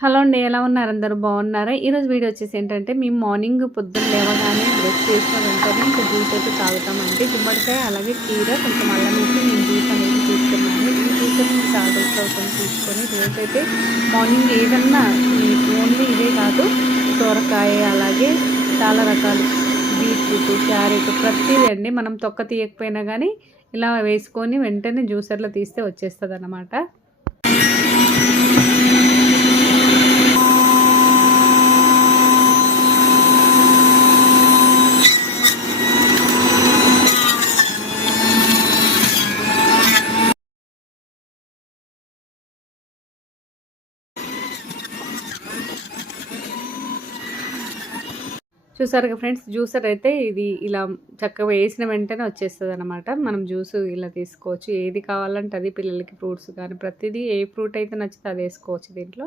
Hello అండి. ఎలా ఉన్నారు? అందరూ బాగున్నారా? ఈరోజు వీడియో వచ్చేసి ఏంటంటే మేము మార్నింగ్ పొద్దున్న లేవగానే బ్రష్ చేసిన వెంటనే ఇంకా జ్యూస్ అయితే తాగుతామండి. గుమ్మడికాయ అలాగే కీర కొంచెం అల్లం వేసి నేను జ్యూస్ అనేది తీసుకున్నాను. ఈ జ్యూస్ నేను చాలా రోజులు అవుతుంది తీసుకొని. రోజైతే మార్నింగ్ ఏదన్నా ఓన్లీ ఇదే కాదు, సొరకాయ అలాగే చాలా రకాలు బీట్రూట్, క్యారెట్ ప్రతిదీ అండి. మనం తొక్క తీయకపోయినా కానీ ఇలా వేసుకొని వెంటనే జ్యూసర్లో తీస్తే వచ్చేస్తుందన్నమాట. చూసారుగా ఫ్రెండ్స్, జ్యూసర్ అయితే ఇది ఇలా చక్కగా వేసిన వెంటనే వచ్చేస్తదనమాట. మనం జ్యూస్ ఇలా తీసుకోవచ్చు. ఏది కావాలంటే అది, పిల్లలకి ఫ్రూట్స్ కానీ ప్రతిదీ ఏ ఫ్రూట్ అయితే నచ్చితే అది వేసుకోవచ్చు దీంట్లో.